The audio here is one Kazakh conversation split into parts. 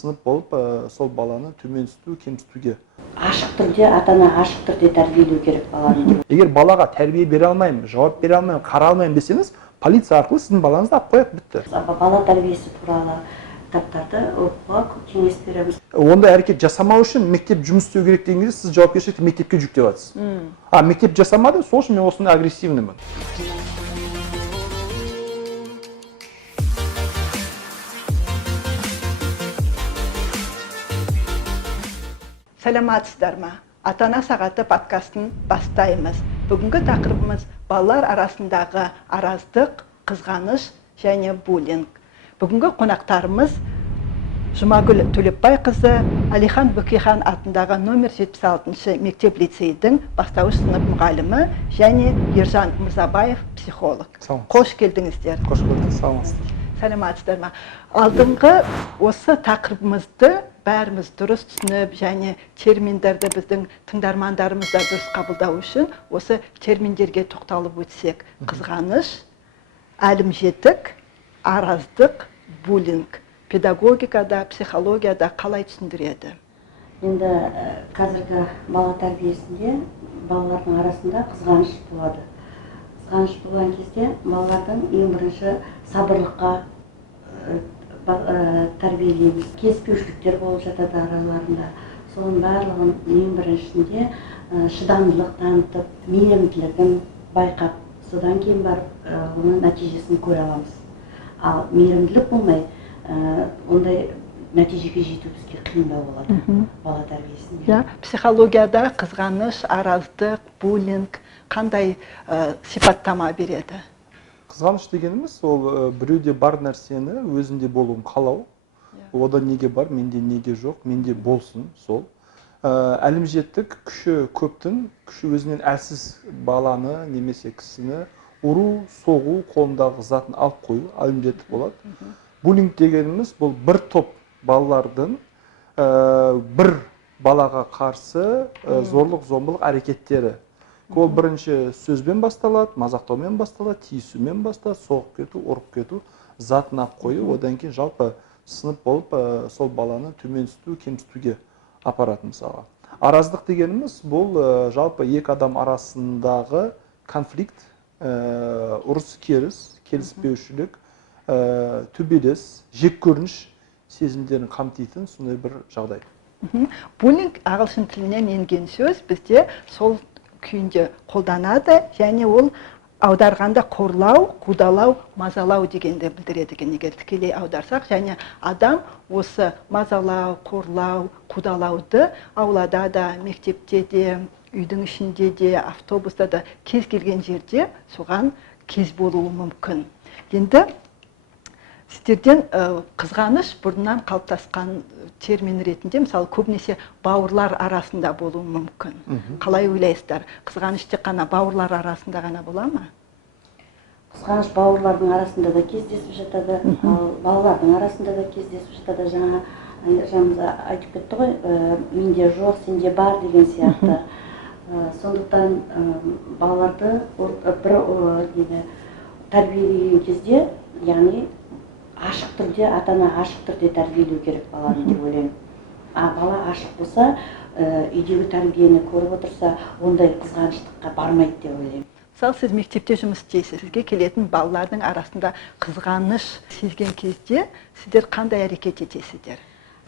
сынып болып сол баланы төменсіту, кемсітуге. Ашық түрде, ата-ана ашық түрде тәрбиелеу керек баланы. Егер балаға тәрбие бере алмаймын, жауап бере алмаймын, қара алмаймын десеңіз, полиция арқылы сіздің балаңызды алып қояды, бітті. Бала тәрбиесі туралы кітаптарды оқуға кеңес береміз. Ондай әрекет жасамау үшін мектеп жұмыс істеу керек деген кезде сіз жауапкершілікті мектепке жүктеп жатсыз. Мектеп жасамады, сол үшін мен осындай агрессивныймын. Сәлематсыздар ма? Ата-ана сағаты подкастын бастаймыз. Бүгінгі тақырыбымыз балалар арасындағы араздық, қызғаныш және буллинг. Бүгінгі қонақтарымыз Жұмагүл Төлепбайқызы, Әлихан Бөкейхан атындағы номер 76-шы мектеп-лицейдің бастауыш сынып мұғалімі және Ержан Мырзабаев психолог. Қош келдіңіздер. Қош көрдік, саламатсыздар. Сәлематсыздар ма? Алдыңғы осы тақырыбымызды бәріміз дұрыс түсініп, және терминдерді біздің тыңдармандарымыз да дұрыс қабылдау үшін осы терминдерге тоқталып өтсек. Қызғаныш, әлімжеттік, араздық, буллинг. Педагогикада, психологияда қалай түсіндіреді? Енді қазіргі бала тәрбиесінде балалардың арасында қызғаныш болады. Қызғаныш болған кезде балалардың ең бірінші сабырлыққа тәрбиелейміз. Келіспеушіліктер болып жатады араларында. Соның барлығын ең біріншінде шыдамдылық танытып, мейірімділігін байқап, содан кейін барып оның нәтижесін көре аламыз. Ал мейірімділік болмай, ондай нәтижеге жету бізге қиындау болады бала тәрбиесінде. Психологияда қызғаныш, араздық, буллинг қандай сипаттама береді? Қызғаныш дегеніміз ол біреуде бар нәрсені өзінде болуын қалау. Ода неге бар, менде неге жоқ, менде болсын сол. Әлімжеттік күші көптің, күші өзінен әлсіз баланы немесе кісіні ұру, соғу, қолындағы затын алып қою әлімжеттік болады. Буллинг дегеніміз бұл бір топ балалардың бір балаға қарсы зорлық, зомбылық әрекеттері. Ол бірінші сөзбен басталады, мазақтаумен басталады, тиісумен басталады, соғып кету, ұрып кету, затын алып қою, одан кейін жалпы сынып болып сол баланы төменсіту, кемсітуге апарады мысалға. Араздық дегеніміз бұл жалпы екі адам арасындағы конфликт, ұрыс керіс, келіспеушілік, төбелес, жек көрініш сезімдерін қамтитын сондай бір жағдай. Буллинг ағылшын тілінен енген сөз бізде сол күйінде қолданады, және ол аударғанда қорлау, қудалау, мазалау дегенді білдіреді екен, егер тікелей аударсақ. Және адам осы мазалау, қорлау, қудалауды аулада да, мектепте де, үйдің ішінде де, автобуста да, кез келген жерде соған кез болуы мүмкін. Енді сіздерден қызғаныш бұрыннан қалыптасқан термин ретінде, мысалы, көбінесе бауырлар арасында болуы мүмкін. Қалай ойлайсыздар? Қызғаныш тек қана бауырлар арасында ғана бола ма? Қызғаныш бауырлардың арасында да кездесіп жатады, балалардың арасында да кездесіп жатады. Жаңа Ержанымыз айтып кетті ғой, менде жоқ, сенде бар деген сияқты. Сондықтан балаларды бір тәрбиелеген кезде, яғни ашық түрде, ата-ана ашық түрде тәрбиелеу керек баланы деп ойлаймын. Бала ашық болса, үйдегі тәрбиені көріп отырса, ондай қызғаныштыққа бармайды деп ойлаймын. Мысалы, сіз мектепте жұмыс істейсіз, сізге келетін балалардың арасында қызғаныш сезген кезде сіздер қандай әрекет етесіздер?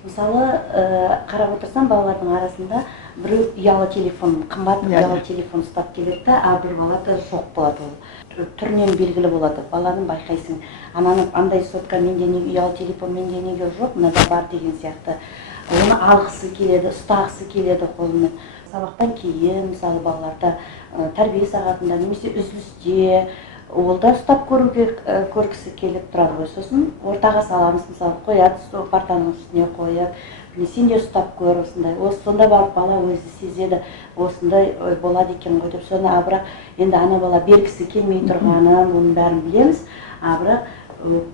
Мысалы, қарап отырсам, балалардың арасында біреу ұялы телефон, қымбат ұялы телефон ұстап келеді, бір балада жоқ болады ол. Түрінен белгілі болады, баланың байқайсың. Ананың андай сотка, менде неге ұялы телефон, менде неге жоқ, мынада бар деген сияқты. Оны алғысы келеді, ұстағысы келеді қолымен. Сабақтан кейін, мысалы, балаларда тәрбие сағатында, немесе үзілісте, ол да ұстап көргісі келіп тұрады ғой. Сосын ортаға саламыз, мысалы, қояды, партаның үстіне қойып, сен де ұстап көр, осындай. Сонда барып бала өзі сезеді, осындай болады екен ғой деп. Соны бірақ енді ана бала бергісі келмей тұрғанын, оның бәрін білеміз. Бірақ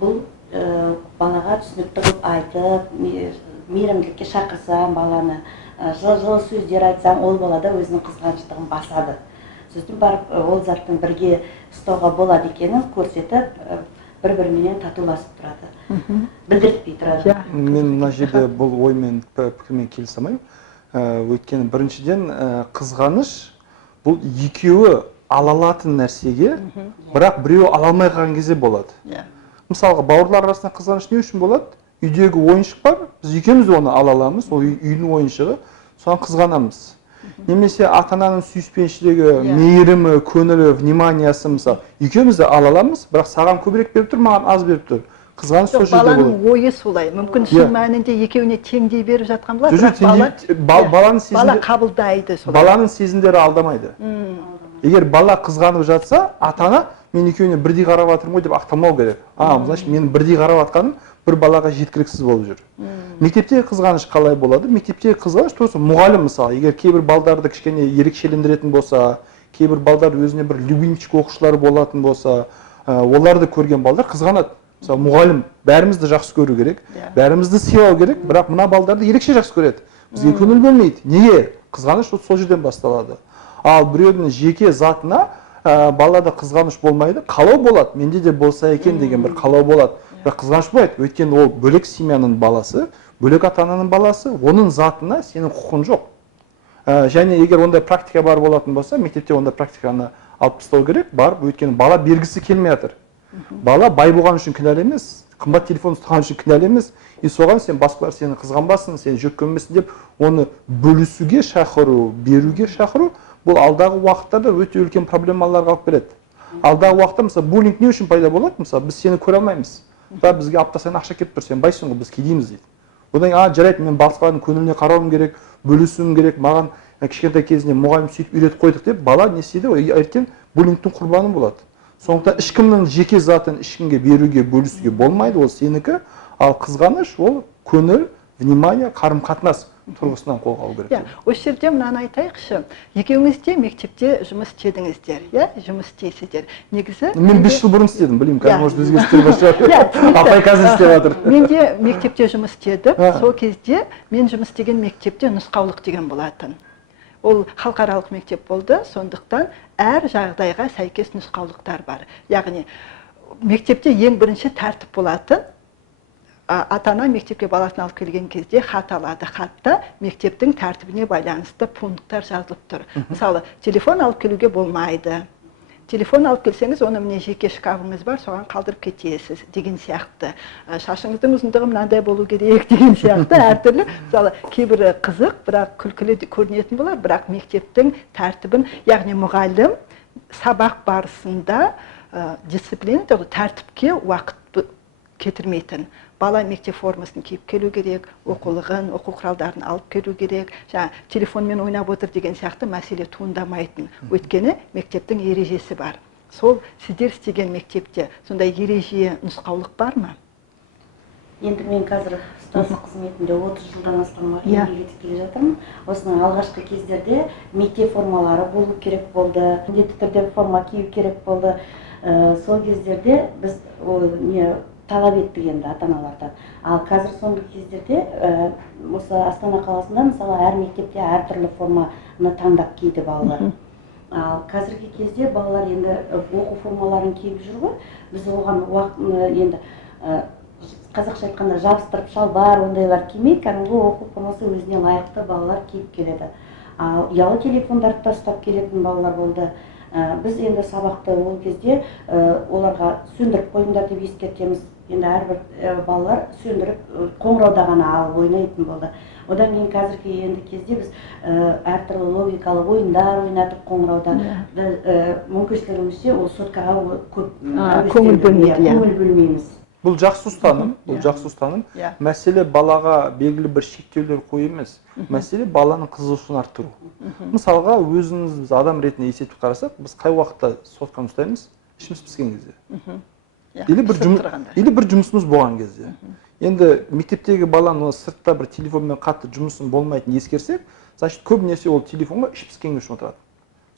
бұл балаға түсінікті қылып айтып, мейірімділікке шақырсам баланы, жылы сөздер айтсам, ол балада өзінің қызғаныштығын басады. Сөздің барып ол заттың бірге ұстауға болады екенін көрсетіп, бір-біріменен татуласып тұрады, білдіртпей тұрады. Мен мына жерде бұл оймен пікірмен келісе алмаймын. Өйткені біріншіден қызғаныш бұл екеуі ала алатын нәрсеге, бірақ біреуі ала алмай қалған кезде болады. Мысалға, бауырлар арасында қызғаныш не үшін болады? Үйдегі ойыншық бар, біз екеуміз оны ала аламыз, ол үйдің ойыншығы, соған қызғанамыз. Немесе ата-ананың сүйіспеншілігі, мейірімі, көңілі, вниманиясы, мысалы, екеуміз де ала аламыз, бірақ саған көбірек беріп тұр, маған аз беріп тұр. Қызғаныш сол жерде болады. Баланың ойы солай. Мүмкін шын мәнінде екеуіне теңдей беріп жатқан болады, бірақ бала қабылдайды солай. Баланың сезімдері алдамайды. Егер бала қызғанып жатса, ата-ана мен екеуіне бірдей қарап жатырмын ғой деп ақталмау керек. Значит, мен бірдей қарап жатқаным бір балаға жеткіліксіз болып жүр. Мектептегі қызғаныш қалай болады? Мектептегі қызғаныш тосы мұғалім, мысалы, егер кейбір балдарды кішкене ерекшелендіретін болса, кейбір балдар өзіне бір любимчик оқушылар болатын болса, оларды көрген балдар қызғанады. Мысалы, мұғалім бәрімізді жақсы көру керек, бәрімізді сыйлау керек, бірақ мына балдарды ерекше жақсы көреді. Бізге көңіл бөлмейді. Неге? Қызғаныш сол жерден басталады. Ал біреудің жеке затына балада қызғаныш болмайды, қалау болады. Менде де болса екен деген бір қалау болады. Бірақ қызғаныш болмайды. Өйткені ол бөлек семьяның баласы, бөлек ата-ананың баласы, оның затына сенің құқың жоқ. Және егер ондай практика бар болатын болса, мектепте ондай практиканы алып тастау керек, барып, өйткені бала бергісі келмей жатыр. Бала бай болған үшін кінәлі емес, қымбат телефон ұстаған үшін кінәлі емес, и соған сен басқалар сені қызғанбасын, сені жүк көрмесін деп, оны бөлісуге шақыру, беруге шақыру, бұл алдағы уақыттарда өте үлкен проблемаларға алып келеді. Алдағы уақытта, мысалы, буллинг не үшін пайда болады? Мысалы, біз сені көре алмаймыз. Бізге апта сайын ақша кетіп тұр, сен байсың ғой, біз кедейміз дейді. Одан жарайды, мен басқалардың көңіліне қарауым керек, бөлісуім керек, маған кішкентай кезінде мұғалім сөйтіп үйретіп қойдық деп, бала не істейді, ертең буллингтің құрбаны болады. Сондықтан ешкімнің жеке затын ешкімге беруге, бөлісуге болмайды, ол сенікі, ал қызғаныш ол көңіл, внимание, қарым-қатынас тұрғысынан қолға алу керек. Осы жерде мынаны айтайықшы, екеуіңіз де мектепте жұмыс істедіңіздер, жұмыс істейсіздер. Негізі мен 5 жыл бұрын істедім, білмеймін, қазір может өзгерістер бар. Апай қазір істеп жатыр. Мен де мектепте жұмыс істедім. Сол кезде мен жұмыс істеген мектепте нұсқаулық деген болатын. Ол халықаралық мектеп болды, сондықтан әр жағдайға сәйкес нұсқаулықтар бар. Яғни мектепте ең бірінші тәртіп болатын. Ата-ана мектепке баласын алып келген кезде хат алады. Хатта мектептің тәртібіне байланысты пункттар жазылып тұр. Мысалы, телефон алып келуге болмайды. Телефон алып келсеңіз, оны міне жеке шкафыңыз бар, соған қалдырып кетесіз деген сияқты. Шашыңыздың ұзындығы мынандай болу керек деген сияқты әртүрлі. Мысалы, кейбірі қызық, бірақ күлкілі көрінетін болар, бірақ мектептің тәртібін, яғни мұғалім сабақ барысында дисциплина, тәртіпке уақыт кетірмейтін. Бала мектеп формасын киіп келу керек, оқулығын, оқу құралдарын алып келу керек, телефонмен ойнап отыр деген сияқты мәселе туындамайтын. Өйткені мектептің ережесі бар. Сол сіздер істеген мектепте сондай ереже, нұсқаулық бар ма? Енді мен қазір ұстаздық қызметінде 30 жылдан астам еңбек етіп келе жатырмын. Осының алғашқы кездерде мектеп формалары болу керек болды, міндетті түрде форма кию керек болды. Сол кездерде біз талап еттік енді ата-аналардан. Ал қазір соңғы кездерде осы Астана қаласында мысалы әр мектепте әртүрлі форманы таңдап киді балалар. Ал қазіргі кезде балалар енді оқу формаларын киіп жүр ғой. Біз оған енді қазақша айтқанда жабыстырып шалбар ондайлар кимей, кәдімгі оқу формасы өзіне лайықты балалар киіп келеді. Ал ұялы телефондарды да ұстап келетін балалар болды. Біз енді сабақты ол кезде оларға сөндіріп қойыңдар деп ескертеміз. Енді әрбір балалар сөндіріп қоңырауда ғана алып ойнайтын болды. Одан кейін қазіргі енді кезде біз әртүрлі логикалық ойындар ойнатып қоңырауда мүмкіншілігімізше ол соткаға көп көңіл бөлмейміз. Бұл жақсы ұстаным. Мәселе балаға белгілі бір шектеулер қою емес. Мәселе баланың қызығушылығын арттыру. Мысалға, өзіміз адам ретінде есептеп қарасақ, біз қай уақытта сотканы ұстаймыз? Ішіміз піскен кезде. Или бір жұмысымыз болған кезде. Енді мектептегі баланың сыртта бір телефонмен қатты жұмысын болмайтын ескерсек, значит, көбінесе ол телефонға іш піскенге үшін отырады.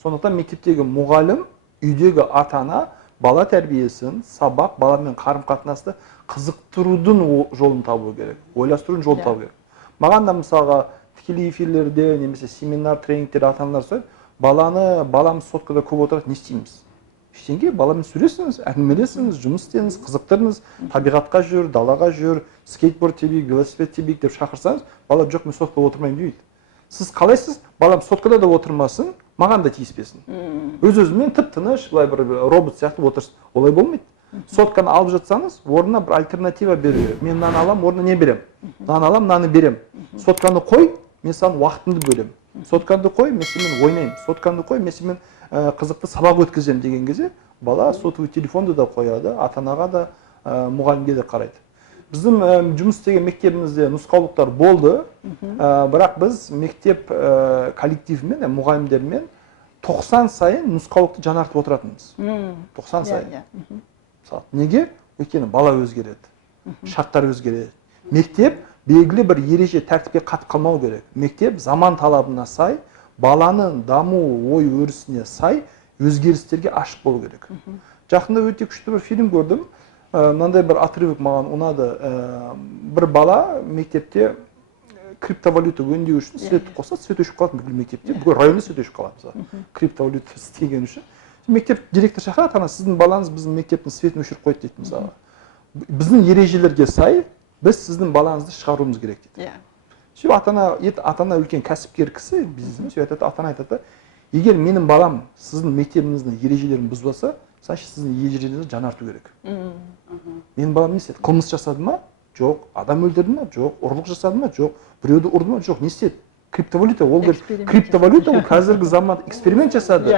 Сондықтан мектептегі мұғалім, үйдегі ата-ана бала тәрбиесін, сабақ, баламен қарым-қатынасты қызықтырудың жолын табу керек, ойластырудың жолын табу керек. Маған да мысалға тікелей эфирлерде немесе семинар, тренингтер ата-аналар сұрайды, баламыз соткада көп отырады, не істейміз? ештеңе, баламен сөйлесіңіз, әңгімелесіңіз, жұмыс істеңіз, қызықтырыңыз, табиғатқа жүр, далаға жүр, скейтборд тебейік, велосипед тебейік деп шақырсаңыз, бала жоқ, мен соткада отырмаймын дейді. Сіз қалайсыз? Балам соткада да отырмасын, маған да тиіспесін. Өз-өзімен тып-тыныш, былай бір робот сияқты отырсын. Олай болмайды. Сотканы алып жатсаңыз, орнына бір альтернатива беру керек. Мен мынаны алам, орнына не берем? Мынаны алам, мынаны берем. Сотканы қой, мен саған уақытымды бөлем. Сотканды қой, мен сенімен ойнаймын. Сотканды қой, мен сенімен қызықты сабақ өткіземін деген кезде, бала сотовый телефонды да қояды, ата-анаға да, мұғалімге де қарайды. Біздің жұмыс істеген мектебімізде нұсқаулықтар болды, бірақ біз мектеп коллективімен, мұғалімдермен 90 сайын нұсқаулықты жаңартып отыратынбыз. 90 сайын. Неге? Өйткені бала өзгереді, шарттар өзгереді. Мектеп белгілі бір ереже тәртіпке қатып қалмау керек. Мектеп заман талабына сай, баланың даму ой өрісіне сай өзгерістерге ашық болу керек. Жақында өте күшті бір фильм көрдім. Мынандай бір отрывок маған ұнады. Бір бала мектепте криптовалюта өңдеу үшін свет қосса, свет өшіп қалады бүкіл мектепте. Бүкіл районда свет өшіп қалады. Криптовалюта істеген үшін. Мектеп директор шақырады, ана сіздің балаңыз біздің мектептің светін өшіріп қойды дейді мысалы. Біздің ережелерге сай біз сіздің балаңызды шығаруымыз керек дейді. Сөйтіп ата-ана үлкен кәсіпкер кісі, бизнесмен, сөйтіп ата-ана айтады, егер менің балам сіздің мектебіңіздің ережелерін бұзбаса, значит сіздің ережелеріңізді жаңарту керек. Менің балам не істеді? Қылмыс жасады ма? Жоқ. Адам өлтірді ма? Жоқ. Ұрлық жасады ма? Жоқ. Біреуді ұрды ма? Жоқ. Не істеді? Криптовалюта, ол қазіргі заманда эксперимент жасады.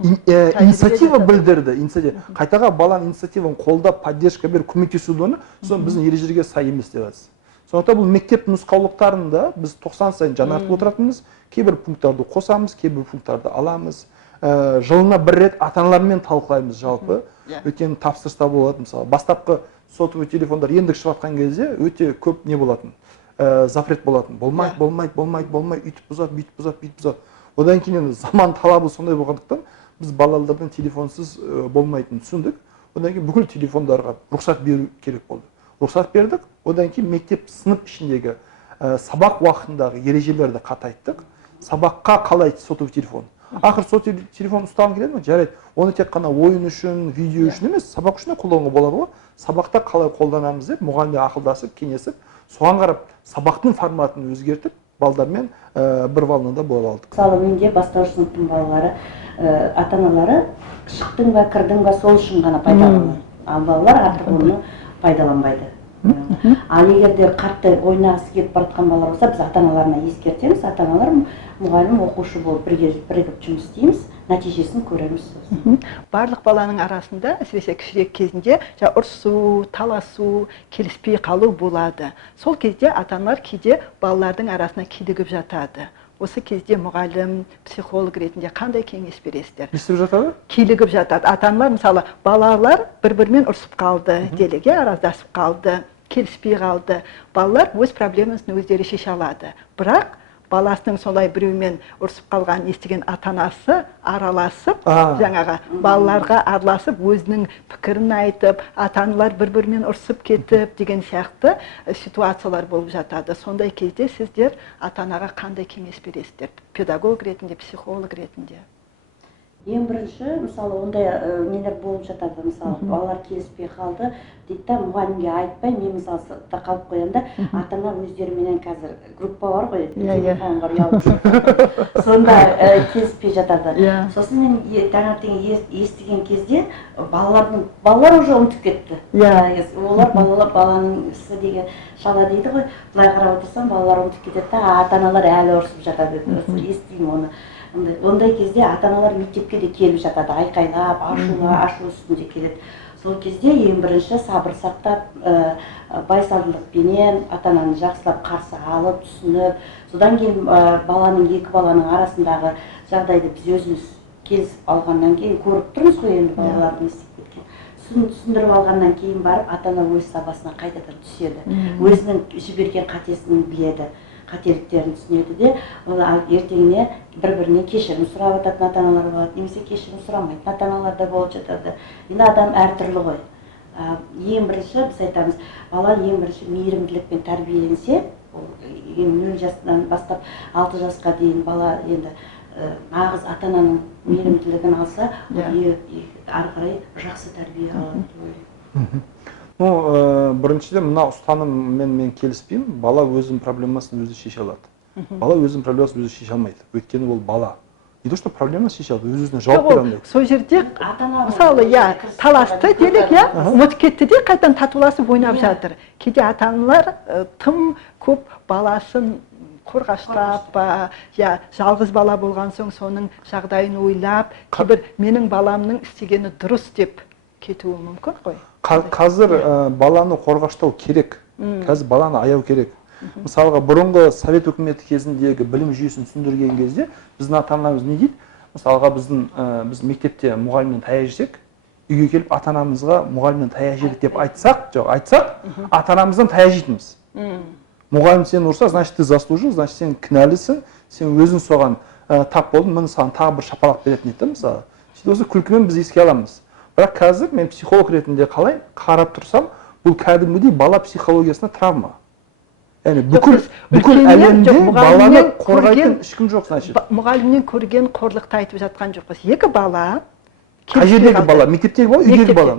Инициатива білдірді. Қайтаға баланың инициативаны қолдап, поддержка беріп, көмектесуді оны, соны біздің ережелерге сай емес деп жатырсыз. Сондықтан бұл мектеп нұсқаулықтарында біз 90 сайын жаңартып отыратынымыз, кейбір пункттарды қосамыз, кейбір пункттарды аламыз. Жылына бір рет ата-аналармен талқылаймыз жалпы. Өйткені тапсырыста болады, мысалы, бастапқы сотовый телефондар ендік шығып жатқан кезде өте көп не болатын? Запрет болатын. Болмайды, үйтіп бұзады, бүйтіп бұзады, бүйтіп бұзады. Одан кейін заман талабы сондай болғандықтан біз балалардың телефонсыз болмайтынын түсіндік. Одан кейін бүкіл телефондарға рұқсат беру керек болды. Рұқсат бердік. Одан кейін мектеп сынып ішіндегі сабақ уақытындағы ережелерді қатайттық. Сабаққа қалай сотовый телефон? Ақыр сотовый телефон ұстаған келеді ме? Жарайды. Оны тек қана ойын үшін, видео үшін емес, сабақ үшін қолдануға болады ғой. Сабақта қалай қолданамыз деп мұғалімдер ақылдасып, кеңесіп, соған қарап сабақтың форматын өзгертіп, балдармен бір волнада бола алдық. Мысалы, менде бастауыш сыныптың балалары, ата-аналары шықтың ба, кірдің ба, сол үшін ғана пайдаланады. Ал балалар артық оны пайдаланбайды. Ал егер де қатты ойнағысы келіп баратқан балалар болса, біз ата-аналарына ескертеміз. Ата-аналар мұғалім, оқушы болып бірігіп жұмыс істейміз, нәтижесін көреміз. Барлық баланың арасында, әсіресе кішірек кезінде, ұрсу, таласу, келіспей қалу болады. Сол кезде ата-аналар кейде балалардың арасына килігіп жатады. Осы кезде мұғалім, психолог ретінде қандай кеңес бересіздер? Не істеп жатады? Килігіп жатады. Ата-аналар, мысалы, балалар бір-бірімен ұрсып қалды, делеге араздасып қалды, келіспей қалды. Балалар өз проблемасын өздері шеше алады. Бірақ баласының солай біреумен ұрсып қалған естіген ата-анасы араласып, жаңағы балаларға араласып, өзінің пікірін айтып, ата-аналар бір-бірімен ұрсып кетіп деген сияқты ситуациялар болып жатады. Сондай кезде сіздер ата-анаға қандай кеңес бересіздер? Педагог ретінде, психолог ретінде? Ең бірінші, мысалы, ондай нелер болып жатады, мысалы, балалар келіспей қалды, дейді да, мұғалімге айтпай, мен мысалы сыртта қалып қоямын да, ата-ана өздеріменен қазір группа бар ғой, телефон бар, ұялы. Сонда келіспей жатады. Сосын мен таңертең естіген кезде балалар уже ұмытып кетті. Олар баланың ісі деген шала дейді ғой, былай қарап отырсам, балалар ұмытып кетеді да, ата-аналар әлі ұрсып жатады, естимін оны. Ондай кезде ата-аналар мектепке де келіп жатады, айқайлап, ашу үстінде келеді. Сол кезде ең бірінші сабыр сақтап, байсалдылықпенен ата-ананы жақсылап қарсы алып, түсініп, содан кейін екі баланың арасындағы жағдайды біз өзіміз келісіп алғаннан кейін көріп тұрмыз ғой енді балалардың істеп кеткен. Түсіндіріп алғаннан кейін барып ата-ана өз сабасына қайтадан түседі. Өзінің жіберген қатесін біледі, қателіктерін түсінеді де, ертеңіне бір-бірінен кешірім сұрап жататын ата-аналар болады, немесе кешірім сұрамайтын ата-аналар да болып жатады. Енді адам әртүрлі ғой. Ең бірінші біз айтамыз, бала ең бірінші мейірімділікпен тәрбиеленсе, 0 жастан бастап 6 жасқа дейін бала енді нағыз ата-ананың мейірімділігін алса, ары қарай жақсы тәрбие алады деп ойлаймын. Ну, біріншіден мына ұстаныммен мен келіспеймін. Бала өзінің проблемасын өзі шеше алады. Бала өзінің проблемасын өзі шеше алмайды. Өйткені ол бала. Не то, что проблемасын шеше алады, өз-өзіне жауап бере алмайды. Сол жерде мысалы, таласты делік, ұмытып кетті де қайтадан татуласып ойнап жатыр. Кейде ата-аналар тым көп баласын қорғаштап, жалғыз бала болған соң соның жағдайын ойлап, кейбір менің баламның істегені дұрыс деп кетуі мүмкін ғой. Қазір баланы қорғаштау керек. Қазір баланы аяу керек. Мысалға, бұрынғы совет үкіметі кезіндегі білім жүйесін түсіндірген кезде біздің ата-анамыз не дейді? Мысалға, біз мектепте мұғалімнен таяқ жесек, үйге келіп ата-анамызға мұғалімнен таяқ жедік деп айтсақ, ата-анамыздан таяқ жейтінбіз. Мұғалім сені ұрса, значит, ты заслужил, значит, сен кінәлісің, сен өзің соған тап болдың, міне саған тағы бір шапалақ беретін еді, мысалы. Осы күлкімен біз еске аламыз. Бірақ қазір мен психолог ретінде қалай қарап тұрсам, бұл кәдімгідей бала психологиясына травма. Яғни бүкіл әлемде баланы қорғайтын ешкім жоқ, значит. Мұғалімнен көрген қорлықты айтып жатқан жоқпыз. Екі бала. Қай жердегі бала? Мектептегі бала, үйдегі бала?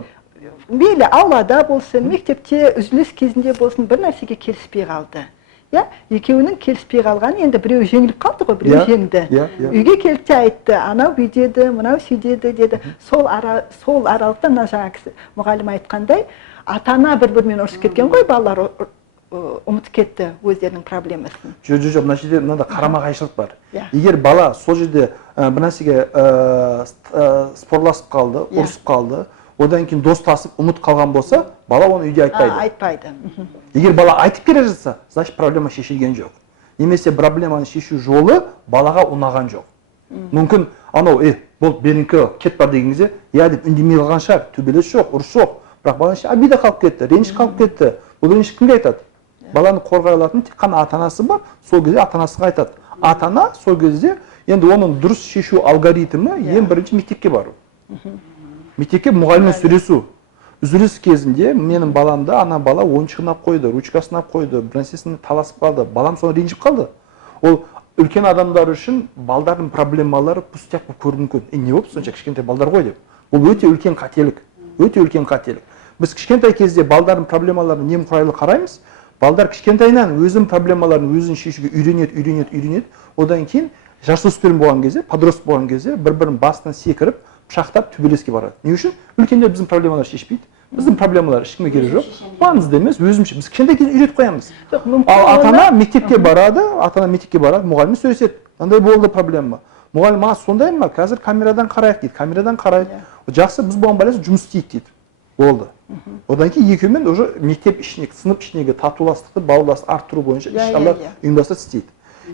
Мейлі, аулада болсын, мектепте үзіліс кезінде болсын, бір нәрсеге келіспей қалды. Екеуінің келіспей қалғаны, енді біреу жеңіліп қалды ғой, біреу жеңді. Үйге келіп те айтты, анау бүйтеді, мынау сөйдеді деді. Сол аралықта мына жаңа кісі мұғалім айтқандай, ата-ана бір-бірімен ұрысып кеткен ғой, балалар ұмытып кетті өздерінің проблемасын. Жоқ, мына жерде мынандай қарама-қайшылық бар. Егер бала сол жерде бір нәрсеге спорласып қалды, ұрысып қалды, одан кейін достасып ұмыт қалған болса, бала оны үйде айтпайды. Егер бала айтып келе жатса, значит проблема шешілген жоқ. Немесе проблеманы шешу жолы балаға ұнаған жоқ. Мүмкін анау, бол беріңкі, кет бар деген кезде, деп үндемей қалған шығар, төбелес жоқ, ұрыс жоқ. Бірақ баланың ішінде обида қалып кетті, реніш қалып кетті. Бұл реніш кімге айтады? Баланы қорғай алатын тек қана ата-анасы бар, сол кезде ата-анасыға айтады. Ата-ана сол кезде енді оның дұрыс шешу алгоритмі ең бірінші мектепке бару. Мектепке мұғаліммен сөйлесу. Үзіліс кезінде менің баламды ана бала ойыншығын алып қойды, ручкасын алып қойды, бір нәрсесін таласып қалды. Балам соны ренжіп қалды. Ол үлкен адамдар үшін балдардың проблемалары пустяк болып көруі мүмкін. Не болып сонша кішкентай балдар ғой деп. Бұл өте үлкен қателік. Өте үлкен қателік. Біз кішкентай кезде балдардың проблемаларын немқұрайлы қараймыз. Балдар кішкентайынан өзінің проблемаларын өзін шешуге үйренеді. Одан кейін жасөспірім болған кезде, подросток болған кезде бір-бірінің басынан секіріп, пышақтап төбелеске барады. Не үшін? Үлкендер біздің проблемаларды шешпейді. Біздің проблемалар ешкімге керегі жоқ. Маңызды емес, өзімше. Біз кішкентай кезде үйретіп қоямыз. Ал ата-ана мектепке барады, мұғаліммен сөйлеседі. Қандай болды проблема? Мұғалім, сондай ма? Қазір камерадан қарайық дейді. Камерадан қарайды. Жақсы, біз бұған байланысты жұмыс істейік дейді. Болды. Одан кейін екеуімен уже мектеп ішіне, сынып ішінегі татуластықты, бауырластықты арттыру бойынша іс-шаралар ұйымдастырып істейді.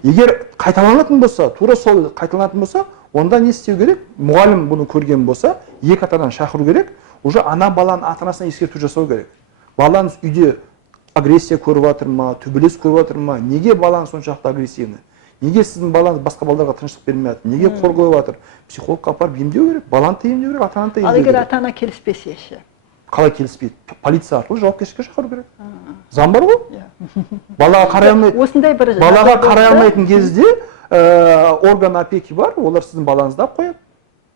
Егер қайталанатын болса, тура сол қайталанатын болса, онда не істеу керек? Мұғалім бұны көрген болса, екі атадан шақыру керек, уже ана баланың ата-анасына ескерту жасау керек. Балаңыз үйде агрессия көріп жатыр ма, төбелес көріп жатыр ма, неге балаңыз соншалықты агрессивный? Неге сіздің балаңыз басқа балаларға тыныштық бермей жатыр? Неге қорғап жатыр? Психологқа апарып емдеу керек, баланы да емдеу керек, ата-ананы да емдеу керек. Ал егер ата-ана келіспесе ше? Қалай келіспейді? Полиция арқылы жауапкершілікке шақыру керек. Заң бар ғой? Балаға қарай алмайтын кезде орган опеки бар, олар сіздің балаңызды алып қояды.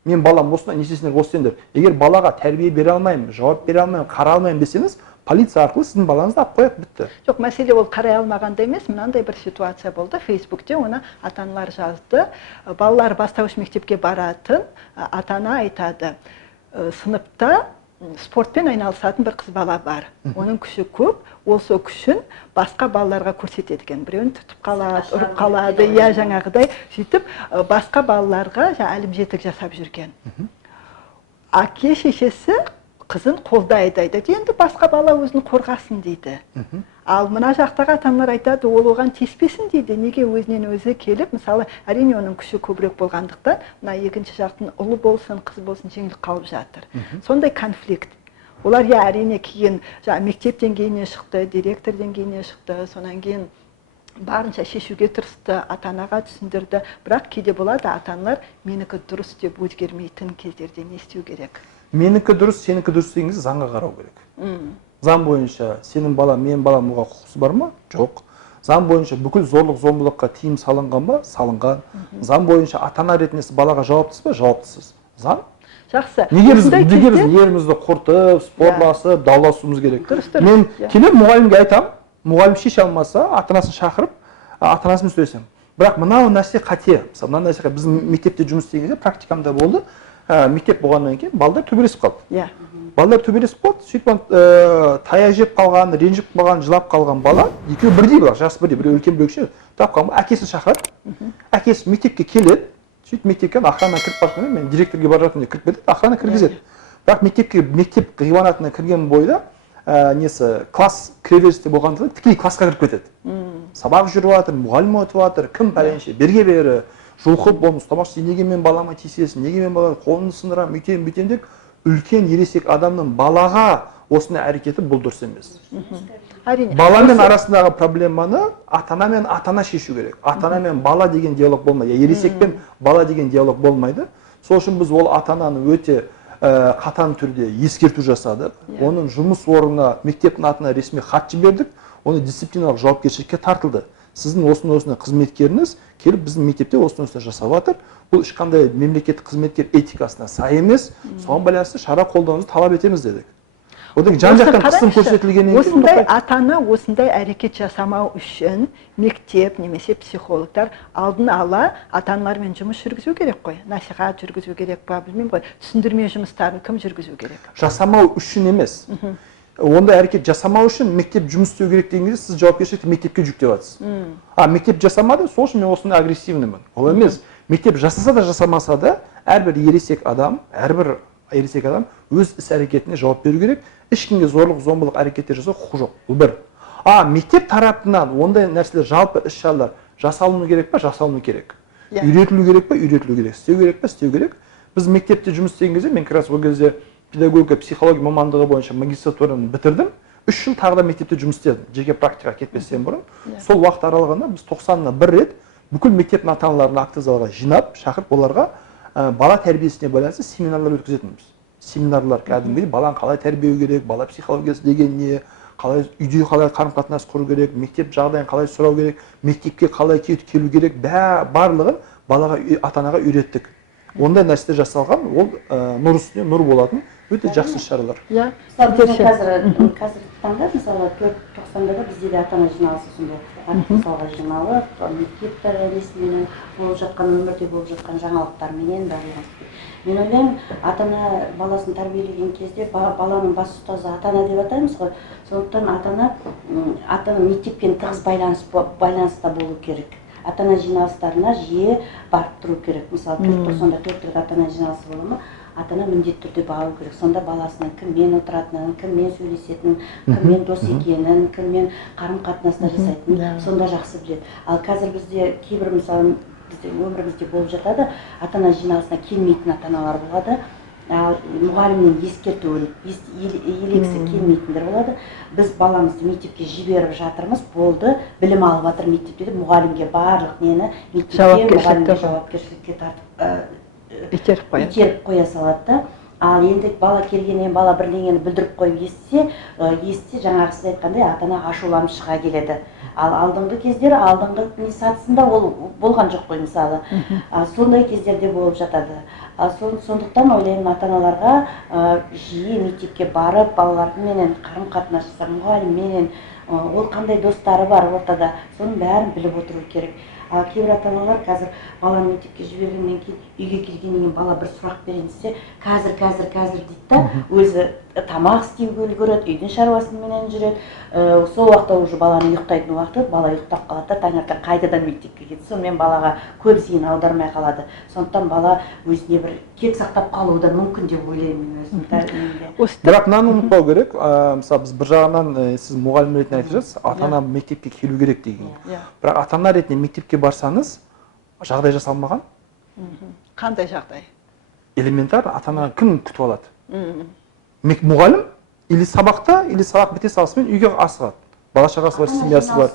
Мен балам осындай, несесіңдер осындайдер. Егер балаға тәрбие бере алмаймын, жауап бере алмаймын, қарай алмаймын десеңіз, полиция арқылы сіздің балаңызды алып қояды, бітті. Жоқ, мәселе ол қарай алмағанда емес, мынандай бір ситуация болды. Фейсбукте оны ата-аналар жазды. Балалар бастауыш мектепке баратын, ата-ана айтады, сыныпта спортпен айналысатын бір қыз бала бар. Оның күші көп, ол сол күшін басқа балаларға көрсетеді екен. Біреуін тұтып қалады, ұрып қалады, жаңағыдай сөйтіп басқа балаларға әлімжеттік жасап жүрген. Әке шешесі қызын қолдайды, енді басқа бала өзін қорғасын дейді. Ал мына жақтағы ата-аналар айтады, ол оған тиіспесін дейді. Неге өзінен өзі келіп, мысалы, әрине оның күші көбірек болғандықтан, мына екінші жақтың ұлы болсын, қыз болсын жеңіліп қалып жатыр. Сондай конфликт. Олар әрине кейін мектеп деңгейіне шықты, директор деңгейіне шықты, сонан кейін барынша шешуге тырысты, ата-анаға түсіндірді. Бірақ кейде болады, ата-аналар менікі дұрыс деп өзгермейтін кездерде не істеу керек? Менікі дұрыс, сенікі дұрыс дегенде заңға қарау керек. Заң бойынша сенің балам, менің балам оған құқысы бар ма? Жоқ. заң бойынша бүкіл зорлық зомбылыққа тыйым салынған ба? Салынған. Заң бойынша ата-ана ретінде сіз балаға жауаптысыз ба? Жауаптысыз. Заң. Жақсы. Неге біз ерімізді құртып, спорласып, дауласуымыз керек? Мен келіп мұғалімге айтам, мұғалім шеше алмаса, ата-анасын шақырып, ата-анасымен сөйлесем. Бірақ мынау нәрсе қате. Мысалы, мына нәрсе біз мектепте жұмыс істеген кезде практикамда болды. Мектеп болғаннан кейін балдар төбелесіп қалды. Балдар төбелесіп қалды, сөйтіп таяқ жеп қалған, ренжіп қалған, жылап қалған бала, екеуі бірдей бірақ, жасы бірдей, біреу үлкен біреу кіші. Тапқан әкесін шақырады. Әкесі мектепке келеді. Сөйтіп мектепке охрана кіріп барсын, мен директорге бара жатырмын деп кіріп кетеді, охрана кіргізеді. Бірақ мектеп ғимаратына кірген бойда класс кіреберісте болғанда тікелей классқа кіріп кетеді. Сабақ жүріп жатыр, мұғалім өтіп жатыр, кім пәленше, берге бері жұлқып, оны ұстамақшы, неге мен балама тиісесің, неге мен балама қолымды сындырамын, бүйтем деп үлкен ересек адамның балаға осындай әрекеті бұл дұрыс емес. Баламен арасындағы проблеманы ата-ана мен ата-ана шешу керек. Ата-ана мен бала деген диалог болмайды. Ересек пен бала деген диалог болмайды. Сол үшін біз ол ата-ананы өте қатаң түрде ескерту жасадық. Оның жұмыс орнына мектептің атына ресми хат жібердік. Оны дисциплиналық жауапкершілікке тартылды. Сіздің осындай қызметкеріңіз келіп біздің мектепте осындай жасап жатыр. Бұл ешқандай мемлекеттік қызметкер этикасына сай емес. Соған байланысты шара қолдануды талап етеміз дедік. Одан жан-жақтан қысым көрсетілгеннен кейін осындай ата-ана осындай әрекет жасамау үшін мектеп немесе психологтар алдын ала ата-аналармен жұмыс жүргізу керек қой. Насихат жүргізу керек па, білмеймін ғой. Түсіндірме жұмыстарын кім жүргізу керек? Жасамау үшін емес. Ондай әрекет жасамау үшін мектеп жұмыс істеу керек деген кезде сіз жауапкершілікті мектепке жүктеп жатсыз. Мектеп жасамады, сол үшін мен осындай агрессивнымын. Ол емес. Мектеп жасаса да жасамаса да әрбір ересек адам өз іс әрекетіне жауап беру керек. Ешкімге зорлық, зомбылық әрекеттер жасау құқы жоқ. Бұл бір. Мектеп тарапынан ондай нәрселер жалпы іс-шаралар жасалыну керек па? Жасалыну керек. Үйретілу керек па? Үйретілу керек. Істеу керек па? Істеу керек. Біз мектепте жұмыс істеген кезде, мен крас ол кезде педагогика, психология мамандығы бойынша магистратураны бітірдім. 3 жыл тағы да мектепте жұмыс істедім. Жеке практикаға кетпестен бұрын. Сол уақыт аралығында біз 90-на бір рет бүкіл мектеп ата-аналарын акт залға жинап, шақырып оларға бала тәрбиесіне байланысты семинарлар өткізетінбіз. Семинарлар кәдімгідей баланы қалай тәрбиелеу керек, бала психологиясы деген не, қалай үйде қалай қарым-қатынас құру керек, мектеп жағдайын қалай сұрау керек, мектепке қалай келу керек, барлығын балаға, ата-анаға үйреттік. Ондай нәрселер жасалған, ол нұр үстіне нұр болатын өте жақсы шаралар. Қазір таңда, мысалы, 90-да да бізде де ата-ана жиналысы сондай мысалға жиналып, мектептер несіменен болып жатқан, өмірде болып жатқан жаңалықтарменен барлығын. Мен ойлаймын, ата-ана баласын тәрбиелеген кезде баланың бас ұстазы ата-ана деп атаймыз ғой. Сондықтан ата-ана мектеппен тығыз байланыста болу керек. Ата-ана жиналыстарына жиі барып тұру керек. Мысалы, 4 рет ата-ана жиналысы бола ма, ата-ана міндетті түрде бару керек. Сонда баласының кіммен отыратынын, кіммен сөйлесетінін, кіммен дос екенін, кіммен қарым-қатынаста жасайтынын сонда жақсы біледі. Ал қазір бізде кейбір, мысалы, біздің өмірімізде болып жатады, ата-ана жиналысына келмейтін ата-аналар болады. Мұғалімнен ескерту елегісі келмейтіндер болады. Біз баламызды мектепке жіберіп жатырмыз, болды, білім алып жатыр мектепте, мұғалімге барлық нені мектепке мұғалімге жауапкершілікке тартып итеріп қоя салады. Ал енді бала келгеннен бала бірдеңені бүлдіріп қойып естісе, жаңағы сіз айтқандай ата-ана ашуланып шыға келеді. Ал алдыңғы кездері, алдыңғы сатысында ол болған жоқ қой, мысалы. Сондай кездерде болып жатады. Сондықтан ойлаймын, ата-аналарға жиі мектепке барып, балаларменен қарым-қатынас жасап, мұғалімменен, ол қандай достары бар ортада, соның бәрін біліп отыру керек. Кейбір ата-аналар қазір баланы мектепке жібергеннен кейін, үйге келгеннен кейін бала бір сұрақ берейін десе, қазір дейді да, өзі тамақ істеуге үлгереді, үйдің шаруасымен жүреді. Сол уақытта уже баланы ұйықтайтын уақыты, бала ұйықтап қалады да, таңертең қайтадан мектепке кетеді. Сонымен балаға көп зейін аудармай қалады. Сондықтан бала өзіне бір кек сақтап қалуы да мүмкін деп ойлаймын өзім. Бірақ мынаны ұмытпау керек. Мысалы, біз бір жағынан сіз мұғалім ретінде айтып жатсыз, ата-ана мектепке келу керек деген. Бірақ ата-ана ретінде мектепке барсаңыз, жағдай жасалмаған. Қандай жағдай? Элементар, ата-ана кім күтіп алады? Мұғалім или сабақта, или сабақ біте салысымен үйге асығады. Бала шағасы бар, семьясы бар,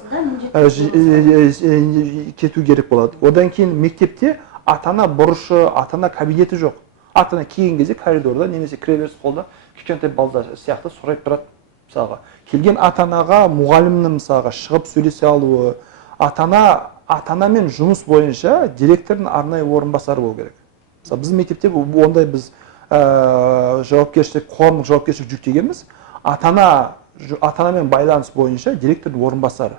кету керек болады. Одан кейін мектепте ата-ана бұрышы, ата-ана кабинеті жоқ. Ата-ана келген кезде коридорда немесе кіреберіс қолда кішкентай балдар сияқты сұрап тұрады. мысалға келген ата-анаға мұғалімнің мысалға шығып сөйлесе алуы, ата-анамен жұмыс бойынша директордың арнайы орынбасары болу керек. Мысалы біздің мектепте ондай біз жауапкершілік, қоғамдық жауапкершілік жүктегенбіз. Ата-анамен байланыс бойынша директордың орынбасары.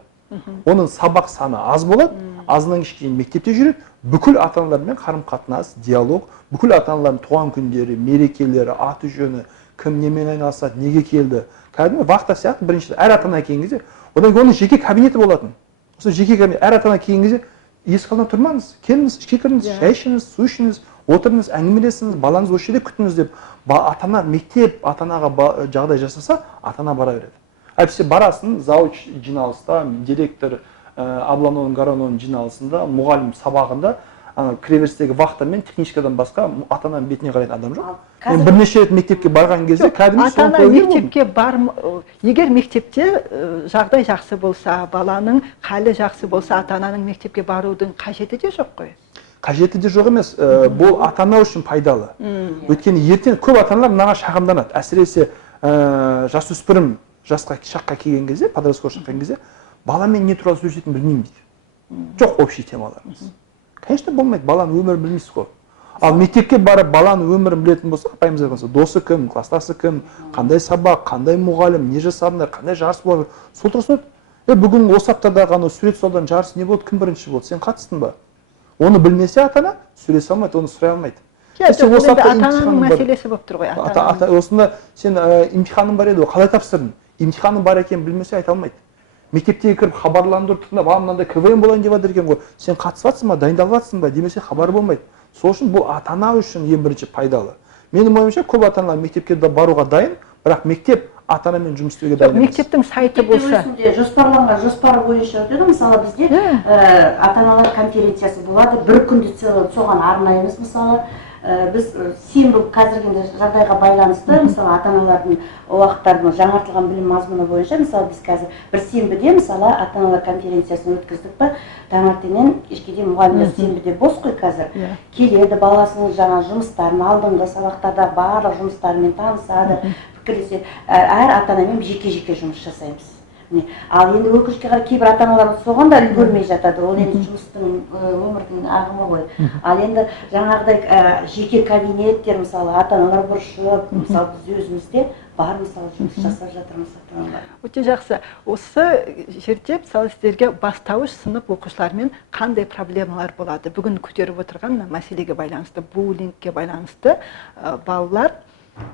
Оның сабақ саны аз болады, азынан кешке дейін мектепте жүреді, бүкіл ата-аналармен қарым-қатынас, диалог, бүкіл ата-аналардың туған күндері, мерекелері, аты жөні, кім немен айналысады, неге келді. Кәдімгі вахта сияқты бірінші әр ата-ана келген кезде, одан кейін оның жеке кабинеті болатын. Осы жеке кабинет, әр ата-ана келген кезде есік алдынан тұрмаңыз, келіңіз, ішке кіріңіз, шай ішіңіз, су ішіңіз, отырыңыз, әңгімелесіңіз, балаңыз осы жерде күтіңіз деп, ата-ана мектеп ата-анаға жағдай жасаса, ата-ана бара береді. Әйтпесе барасың, зауч жиналыста, директор Абланоның Гараноның жиналысында, мұғалім сабағында, кіреберістегі вахтамен техничкадан басқа ата-ананың бетіне қарайтын адам жоқ. Мен бірнеше рет мектепке барған кезде кәдімгі соны көрген болдым. Мектепке егер мектепте жағдай жақсы болса, баланың халі жақсы болса, ата-ананың мектепке барудың қажеті де жоқ қой. Қажеті де жоқ емес, бұл ата-ана үшін пайдалы. Өйткені ертең көп ата-аналар мынаға шағымданады. Әсіресе жасөспірім шаққа келген кезде, подростковый шаққа келген кезде, баламен не туралы сөйлесетінін білмеймін дейді. Жоқ общий темаларымыз. Конечно, болмайды, баланың өмірін білмейсіз ғой. Ал мектепке барып баланың өмірін білетін болса, апайымыз айтқан досы кім, кластасы кім, қандай сабақ, қандай мұғалім, не жасадыңдар, қандай жарыс болады. Сол тұрсын, бүгін осы аптада ғана сурет салудан жарыс не болды, кім бірінші болды, сен қатыстың ба? Оны білмесе ата-ана сөйлесе алмайды, оны сұрай алмайды. Ата-ананың мәселесі болып тұр ғой. Осында сен имтиханың бар еді, қалай тапсырдың? Имтиханың бар екенін білмесе айта алмайды. Мектептегі кіріп хабарландырып тұрғанда, бала мынандай КВН болайын деп жатыр екен ғой, сен қатысып жатсың ба, дайындалып жатсың ба демесе хабар болмайды. Сол үшін бұл ата-ана үшін ең бірінші пайдалы. Менің ойымша көп ата-аналар мектепке баруға дайын, бірақ мектеп ата-анамен жұмыс істеуге дайын емес. Мектептің сайты болса, жоспарланған жоспар бойынша өтеді. Мысалы бізде ата-аналар конференциясы болады, бір күнде соған арнаймыз. Мысалы біз сенбі қазіргі жағдайға байланысты, мысалы ата-аналардың уақыттарының жаңартылған білім мазмұны бойынша, мысалы біз қазір бір сенбіде мысалы ата-аналар конференциясын өткіздік па, таңертеңнен кешке дейін мұғалімдер сенбіде бос қой қазір. Келеді, баласының жаңа жұмыстарын, алдыңғы сабақтарда барлық жұмыстарымен танысады, пікірлеседі. Әр ата-анамен жеке-жеке жұмыс жасаймыз. Ал енді өкінішке қарай кейбір ата-аналар соған да үлгермей жатады. Ол енді жұмыстың өмірдің ағымы ғой. Ал енді жаңағыдай жеке кабинеттер, мысалы ата-аналар бұрышып, мысалы біз өзімізде бар, мысалы жұмыс жасап жатырмыз ата-аналар. Өте жақсы. Осы жерде мысалы сіздерге бастауыш сынып оқушыларымен қандай проблемалар болады? Бүгін көтеріп отырған мәселеге байланысты, буллингке байланысты балалар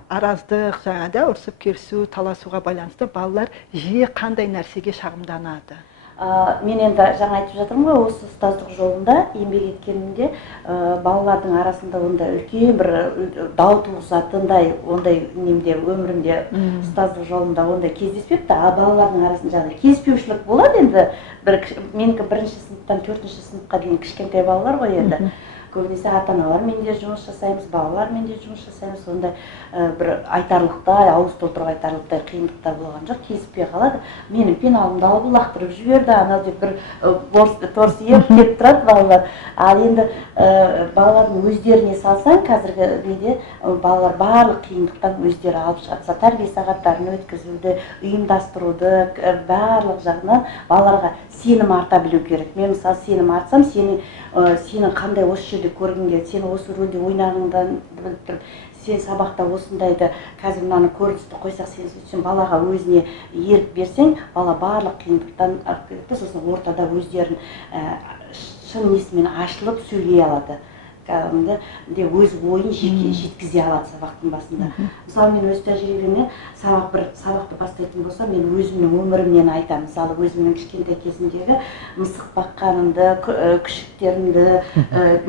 араздық, жаңада ұрсып керісу, таласуға байланысты балалар жиі қандай нәрсеге шағымданады? Мен енді жаңа айтып жатырмын ғой, осы ұстаздық жолында еңбек еткенімде балалардың арасында ондай үлкен бір дау туғызатындай ондай өмірімде ұстаздық жолында ондай кездеспепті. Ал балалардың арасында жаңағы келіспеушілік болады енді. Менікі 1-ші сыныптан 4-ші сыныпқа дейін кішкентай балалар ғой енді. Көбінесе ата-аналармен де жұмыс жасаймыз, балалармен де жұмыс жасаймыз. Ондай бір айтарлықтай, ауыз толтырып айтарлықтай қиындықтар болған жоқ, келіспей қалады. Менің пеналымды алып лақтырып жіберді, анау деп бір торс еп кетіп тұрады балалар. Ал енді балалардың өздеріне салсаң, қазіргі неде балалар барлық қиындықтан өздері алып шығады. Тәрбие сағаттарын өткізуді, ұйымдастыруды, барлық жағынан балаларға сенім арта білу керек. Мен мысалы сенім артсам, сені қандай осы жерде көргің келеді, сені осы рөлде ойнағыңдан біліп тұрып, сен сабақта осындайды, қазір мынаны көріністі қойсақ, сен сөйтсең, балаға өзіне ерік берсең, бала барлық қиындықтан сосын ортада өздерін шын несімен ашылып сөйлей алады. Өз ойын жеткізе алады сабақтың басында. Мысалы, мен өз тәжірибеме сабақты бастайтын болсам, мен өзімнің өмірімнен айтамын. Мысалы, өзімнің кішкентай кезімдегі мысық баққанымды, күшіктерімді,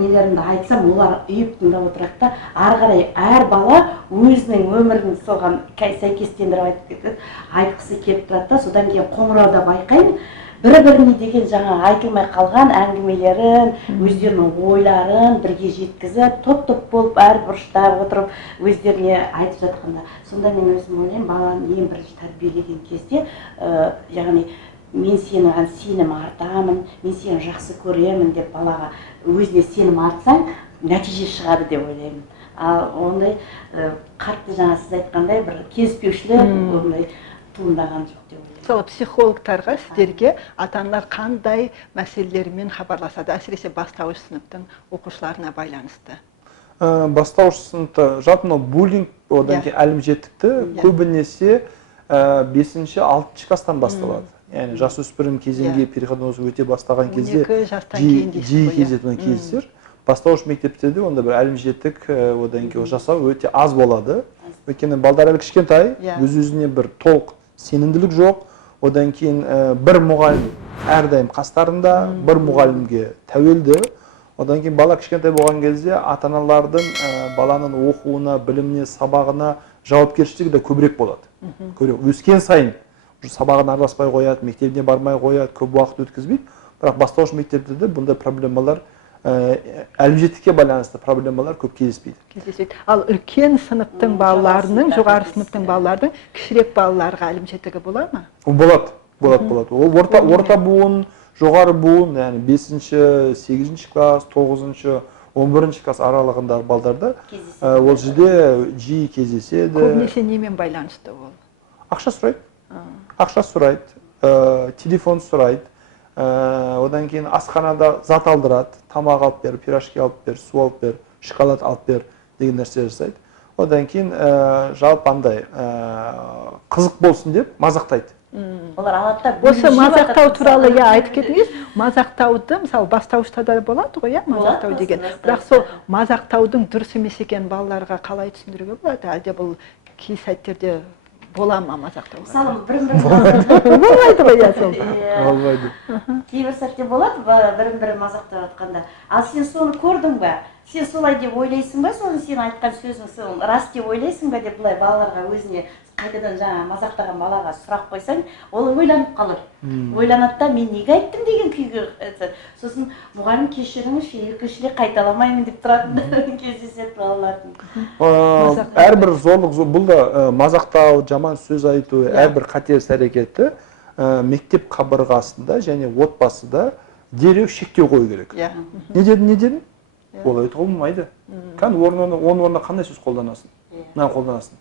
нелерімді айтсам, олар үйіп тыңдап отырады да, ары қарай әр бала өзінің өмірін соған сәйкестендіріп айтқысы келіп тұрады да, содан кейін қоңырауда байқаймын, бір-біріне деген жаңа айтылмай қалған әңгімелерін, өздерінің ойларын бірге жеткізіп, топ-топ болып әр бұрышта отырып өздеріне айтып жатқанда. Сонда мен өзім ойлаймын, баланы ең бірінші тәрбиелеген кезде, яғни мен сенің сенім артамын, мен сені жақсы көремін деп балаға өзіне сенім артсаң, нәтиже шығады деп ойлаймын. Ал ондай қатты жаңа сіз айтқандай бір келіспеушілік, ондай туындаған жоқ деп ойлаймын. Мысалы психологтарға сіздерге ата-аналар қандай мәселелермен хабарласады, әсіресе бастауыш сыныптың оқушыларына байланысты? Бастауыш сыныпта жалпы мынау буллинг, одан кейін әлімжеттікті көбінесе 5-6 класстан басталады. Яғни жасөспірім кезеңге переходной өте бастаған кезде 12 жастан кейін жиі кездесер. Бастауыш мектепте де онда бір әлімжеттік одан кейін жасау өте аз болады. Өйткені балдар әлі кішкентай, өз-өзіне бір толық сенімділік жоқ. Одан кейін бір мұғалім әрдайым қастарында, бір мұғалімге тәуелді. Одан кейін бала кішкентай болған кезде ата-аналардың баланың оқуына, біліміне, сабағына жауапкершілігі де көбірек болады. Өскен сайын сабағын араласпай қояды, мектебіне бармай қояды, көп уақыт өткізбейді. Бірақ бастауыш мектепте де бұндай проблемалар, әлімжеттікке байланысты проблемалар көп кездеспейді. Ал үлкен сыныптың балаларының, жоғары сыныптың балалардың кішірек балаларға әлімжеттігі бола ма? Болады. Ол орта буын, жоғары буын, яғни 5-ші, 8-ші класс, 9-ші, 11-ші класс аралығындағы балдарда ол жерде жиі кездеседі. Көбінесе немен байланысты ол? Ақша сұрайды. Ақша сұрайды, телефон сұрайды. Одан кейін асханада зат алдырады, тамақ алып бер, пирожки алып бер, су алып бер, шоколад алып бер деген нәрсе жасайды. Одан кейін жалпы андай қызық болсын деп мазақтайды. Олар алады да Осы мазақтау туралы айтып кетіңіз. Мазақтауды, мысалы, бастауышта да болады ғой, мазақтау деген. Бірақ сол мазақтаудың дұрыс емес екенін балаларға қалай түсіндіруге болады? Әлде бұл кей сәттерде бола ма мазақтау? Мысалы, бірін-бірін болмайды ғой, сол. Болмайды. Кейбір сәтте болады, бірін-бірі мазақтап жатқанда. Ал сен соны көрдің бе? Сен солай деп ойлайсың ба? Соны сен айтқан сөзің сен рас деп ойлайсың ба деп бұлай балаларға өзіне қайтадан жаңа мазақтаған балаға сұрақ қойсаң, ол ойланып қалыр. Ойланады да, мен неге айттым деген күйге. Сосын мұғалім кешіріңізші, екінші рет қайталамаймын деп тұратын кездеседі балалардың. Әрбір зорлық, бұл да мазақтау, жаман сөз айту, әрбір қатеріс әрекеті мектеп қабырғасында және отбасыда дереу шектеу қою керек. Не дедің? Олай болмайды. Оның орнына қандай сөз қолданасың? Мына қолданасың.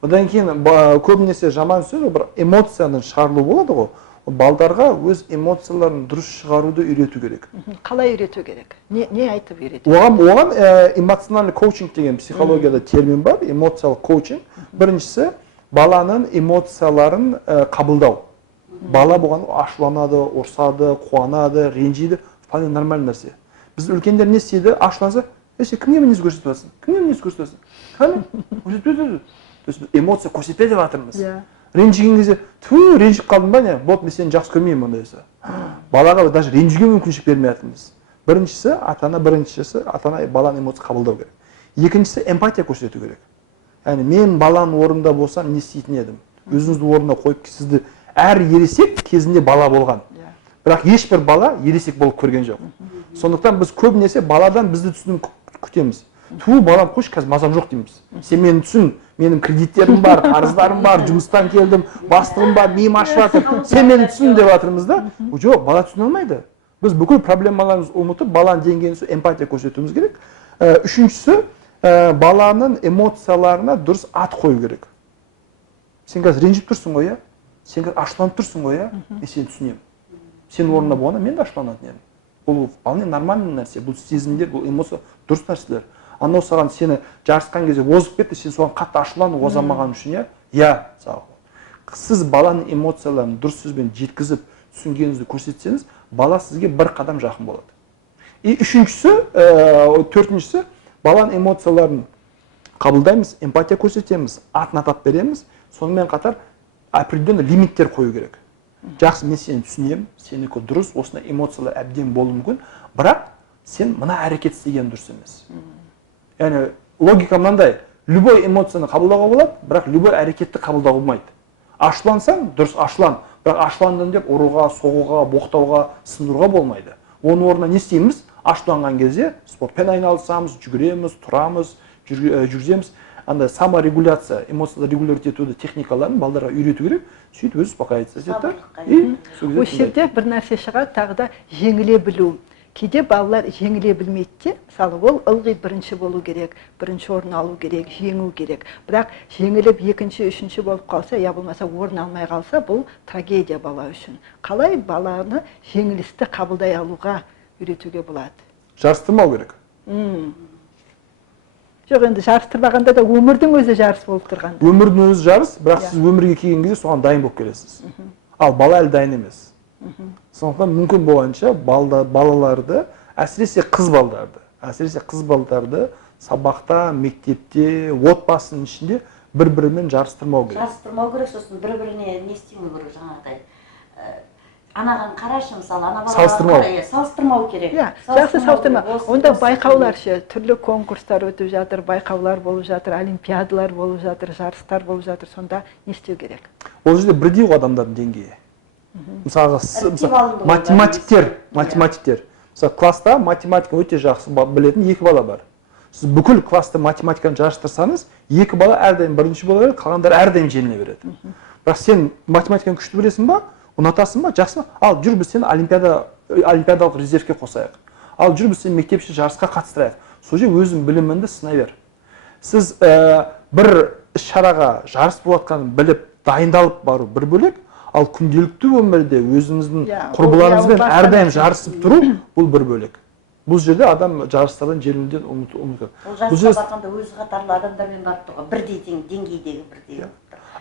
Одан кейін көбінесе жаман сөз бір эмоцияның шығарылуы болады ғой. Балдарға өз эмоцияларын дұрыс шығаруды үйрету керек. Қалай үйрету керек? Не айтып үйрету? Оған эмоциональный коучинг деген психологияда термин бар, эмоциялық коучинг. Біріншісі баланың эмоцияларын қабылдау. Бала болған ашуланады, ұрсады, қуанады, ренжиді, вполне нормальный нәрсе. Біз үлкендер не істейді? Ашуланса, сен кімге мінез көрсетіп жатсың? Кімге мінез көрсетіп жатсың? То есть эмоция көрсетпе деп жатырмыз. Ренжіген кезде, ренжіп қалдың ба не? Вот мен сені жақсы көрмеймін ондайса. Балаға даже ренжуге мүмкіншілік бермей жатырмыз. Біріншісі ата-ана баланың эмоция қабылдау керек. Екіншісі эмпатия көрсету керек. Яғни мен баланың орнында болсам не істейтін едім? Өзіңізді орнына қойып, сізді әр ересек кезінде бала болған. Бірақ ешбір бала ересек болып көрген жоқ. Сондықтан біз көбінесе баладан бізді түсініп күтеміз. Балам қойшы, қазір мазам жоқ дейміз. Сен мені түсін, менің кредиттерім бар, қарыздарым бар, жұмыстан келдім, бастығым бар, миым ашып жатыр. Сен мені түсін деп жатырмыз да. Жоқ, бала түсіне алмайды. Біз бүкіл проблемаларымызды ұмытып, баланың деңгейіне эмпатия көрсетуіміз керек. Үшіншісі, баланың эмоцияларына дұрыс ат қою керек. Сен қазір ренжіп тұрсың ғой, сен қазір ашуланып тұрсың ғой, мен сені түсінемін. Сен орнында болғанда мен де ашуланатын едім. Бұл вполне нормальный нәрсе, бұл сезімдер, бұл эмоция дұрыс нәрселер. Анау саған сені жарысқан кезде озып кетті, сен соған қатты ашуланып озамаған үшін, сіз баланың эмоцияларын дұрыс сөзбен жеткізіп, түсінгеніңізді көрсетсеңіз, бала сізге бір қадам жақын болады. Төртіншісі, баланың эмоцияларын қабылдаймыз, эмпатия көрсетеміз, атын атап береміз, сонымен қатар определенный лимиттер қою керек. Жақсы, мен сені түсінемін, сенікі дұрыс, осындай эмоциялар әбден болуы мүмкін, бірақ сен мына әрекет істеген дұрыс емес. Яғни логика мынандай, любой эмоцияны қабылдауға болады, бірақ любой әрекетті қабылдауға болмайды. Ашулансаң, дұрыс ашулан, бірақ ашуландым деп ұруға, соғуға, боқтауға, сындыруға болмайды. Оның орнына не істейміз? Ашуланған кезде спортпен айналысамыз, жүгіреміз, тұрамыз, жүргіземіз. Андай саморегуляция, эмоцияларды регулировать етуді техникаларын балдарға үйрету керек, сөйтіп өзі успокаиваться етеді. Осы жерде бір нәрсе шығады, тағы да жеңіле білу. кейде балалар жеңіле білмейді де, мысалы ол ылғи бірінші болу керек, бірінші орын алу керек, жеңу керек. Бірақ жеңіліп екінші, үшінші болып қалса, я болмаса орын алмай қалса, бұл трагедия бала үшін. Қалай баланы жеңілісті қабылдай алуға үйретуге болады? Жарыстырмау керек. Жоқ, енді жарыстырмағанда да өмірдің өзі жарыс болып тұрғанда. Өмірдің өзі жарыс, бірақ сіз өмірге келген кезде соған дайын болып келесіз. Ал бала әлі дайын емес. Сондықтан мүмкін болғанша балаларды, әсіресе қыз балдарды сабақта, мектепте, отбасының ішінде бір-бірімен жарыстырмау керек. Жарыстырмау керек, сосын бір-біріне не істемеу керек жаңағыдай. Анаған қарашы, мысалы, ана балаға салыстырмау керек. Жақсы салыстырмау. Онда байқаулар ше, түрлі конкурстар өтіп жатыр, байқаулар болып жатыр, олимпиадалар болып жатыр, жарыстар болып жатыр. Сонда не істеу керек? Ол жерде бірдей ғой адамдардың деңгейі. Мысалы, математиктер. Мысалы, класста математика өте жақсы білетін екі бала бар. Сіз бүкіл класста математиканы жарыстырсаңыз, екі бала әрдайым бірінші бола береді, қалғандар әрдайым жеңіле береді. Бірақ сен математиканы күшті білесің ба? Ұнатасың ба? Жақсы. Ал жүр біз сені олимпиадалық резервке қосайық. Ал жүр біз сені мектепше жарысқа қатыстырайық. Сол жерде өзің біліміңді сынай бер. Сіз бір іс-шараға жарыс болатқанын біліп, дайындалып бару бір бөлек, ал күнделікті өмірде өзіңіздің құрбыларыңызбен әрдайым жарысып тұру бұл бір бөлек. Бұл жерде адам жарыстардан жеңілуден ұмытады. Ол жарысқа барғанда өзі қатарлы адамдармен барып тұрған бірдей деңгейдегі бірдей.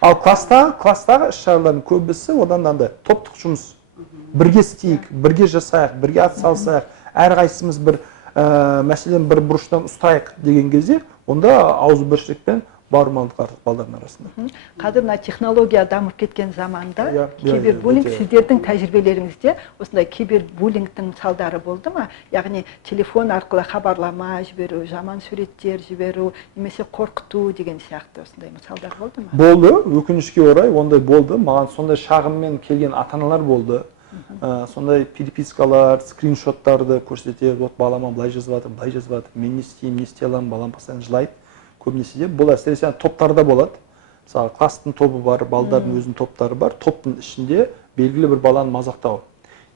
Ал класстағы іс-шаралардың көбісі одан андай топтық жұмыс. Бірге істейік, бірге жасайық, бірге атсалысайық, әрқайсымыз бір мәселен бір бұрыштан ұстайық деген кезде, онда ауызбіршілікпен бармалдық балдардың арасында. Қазір мына технология дамып кеткен заманда кибербуллинг сіздердің тәжірибелеріңізде осындай кибербуллингтің салдары болды ма? Яғни телефон арқылы хабарлама жіберу, жаман суреттер жіберу, немесе қорқыту деген сияқты осындай мысалдар болды ма? Болды, өкінішке орай ондай болды. Маған сондай шағыммен келген ата-аналар болды. Сондай перепискалар, скриншоттарды көрсетеді. Вот балама былай жазып жатыр, мен не істеймін, не істей аламын, балам постоянно жылайды. Көбінесе бұл әсіресе топтарда болады. Мысалы, класстың тобы бар, балдардың өзінің топтары бар. Топтың ішінде белгілі бір баланы мазақтау.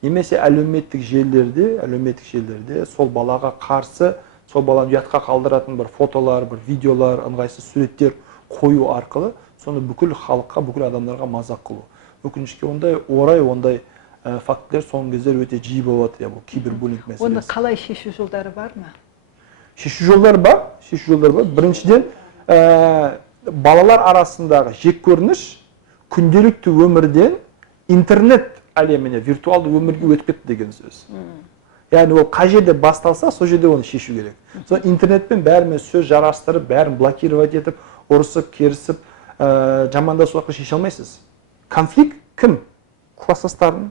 Немесе әлеуметтік желілерде сол балаға қарсы, сол баланы ұятқа қалдыратын бір фотолар, бір видеолар, ыңғайсыз суреттер қою арқылы соны бүкіл халыққа, бүкіл адамдарға мазақ қылу. Өкінішке ондай фактілер соңғы кездер өте жиі болады, бұл кибербуллинг мәселесі. Оны қалай шешу жолдары бар ма? Шешу жолдар бар. Біріншіден, балалар арасындағы жеккөрініш күнделікті өмірден интернет әлеміне, виртуалды өмірге өтіп кетті деген сөз. Яғни ол қай жерде басталса, сол жерде оны шешу керек. Сол интернетпен бәрімен сөз жарастырып, бәрін блокировать етіп, ұрысып, керісіп, жамандасу арқылы шеше алмайсыз. Конфликт кім? Класстастардың,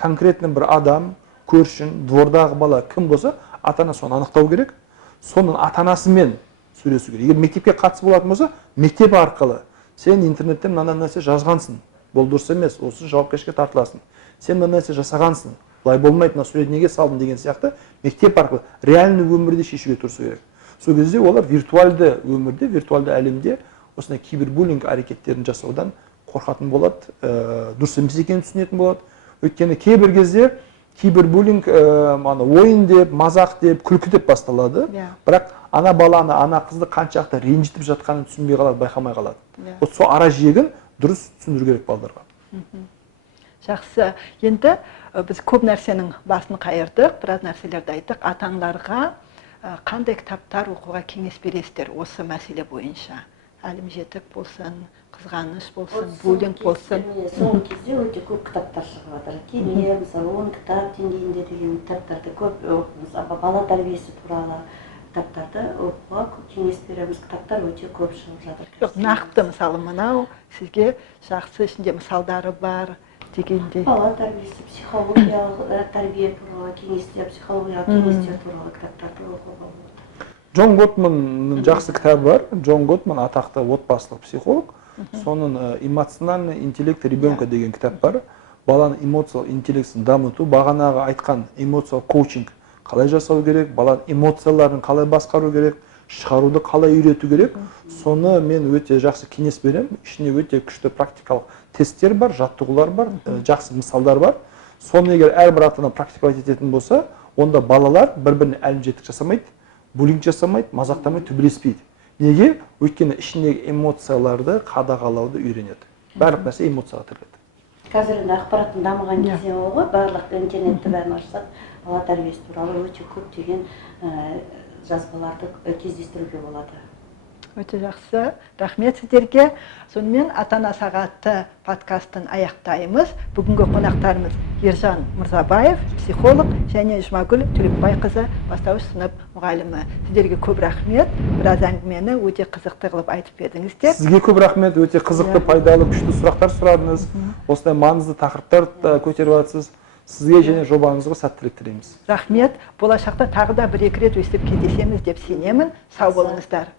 конкретно бір адам, көршін, двордағы бала кім болса, ата-ана соны анықтау керек. Соның ата-анасымен сөйлесу керек. Егер мектепке қатысы болатын болса, мектеп арқылы сен интернеттен мынандай нәрсе жазғансың, бұл дұрыс емес, осы жауапкершілікке тартыласың. Сен мынандай нәрсе жасағансың, былай болмайды, мына сурет неге салдың деген сияқты мектеп арқылы реальный өмірде шешуге тырысу керек. Сол кезде олар виртуалды өмірде, виртуалды әлемде осындай кибербуллинг әрекеттерін жасаудан қорқатын болады, дұрыс емес екенін түсінетін болады. Өйткені кейбір кезде кибербуллинг ойын деп, мазақ деп, күлкі деп басталады. Бірақ ана баланы, ана қызды қаншақты ренжітіп жатқанын түсінбей қалады, байқамай қалады. Сол ара жегін дұрыс түсіндіру керек балаларға. Жақсы. Енді біз көп нәрсенің басын қайырдық, біраз нәрселерді айттық. Ата-аналарға қандай кітаптар оқуға кеңес бересіздер осы мәселе бойынша? Әлімжеттік болсын, қызғаныш болсын, буллинг болсын. Соңғы кезде өте көп кітаптар шығып жатыр. Кейде мысалы 10 кітап деңгейінде деген кітаптарды көп оқымыз, бала тәрбиесі туралы кітаптарды оқуға кеңес береміз. Кітаптар өте көп шығып жатыр. Жоқ, нақты мысалы мынау сізге жақсы ішінде мысалдары бар дегенде. Бала тәрбиесі, психологиялық тәрбие туралы кеңестер, психологиялық кеңестер туралы кітаптарды оқуға болады. Джон Готманның жақсы кітабы бар. Джон Готман атақты отбасылық психолог. Соның эмоциональный интеллект ребенка деген кітап бар. Баланың эмоциялық интеллектісін дамыту, бағанағы айтқан эмоциялық коучинг қалай жасау керек, баланың эмоцияларын қалай басқару керек, шығаруды қалай үйрету керек. Соны мен өте жақсы кеңес берем. Ішінде өте күшті практикалық тесттер бар, жаттығулар бар, жақсы мысалдар бар. Соны егер әрбір ата-ана практикалать ететін болса, онда балалар бір-біріне әлімжеттік жасамайды, буллинг жасамайды, мазақтамайды, төбелеспейді. Неге? Өйткені ішіндегі эмоцияларды қадағалауды үйренеді. Барлық нәрсе эмоцияға тіреледі. Қазір енді ақпараттың дамыған кезеңі ғой, барлық интернетті бәрін ашсақ, бала тәрбиесі туралы өте көптеген жазбаларды кездестіруге болады. Өте жақсы. Рахмет сіздерге. Сонымен ата-ана сағаты подкастын аяқтаймыз. Бүгінгі қонақтарымыз Ержан Мырзабаев, психолог, және Жұмагүл Түлекбайқызы, бастауыш сынып мұғалімі. Сіздерге көп рахмет. Біраз әңгімені өте қызықты қылып айтып бердіңіздер. Сізге көп рахмет. Өте қызықты, пайдалы, күшті сұрақтар сұрадыңыз. Осындай маңызды тақырыптар көтеріп жатсыз. Сізге және жобаңызға сәттілік тілейміз. Рахмет. Болашақта тағы да 1-2 рет өстіп кездесеміз деп сенемін. Сау болыңыздар.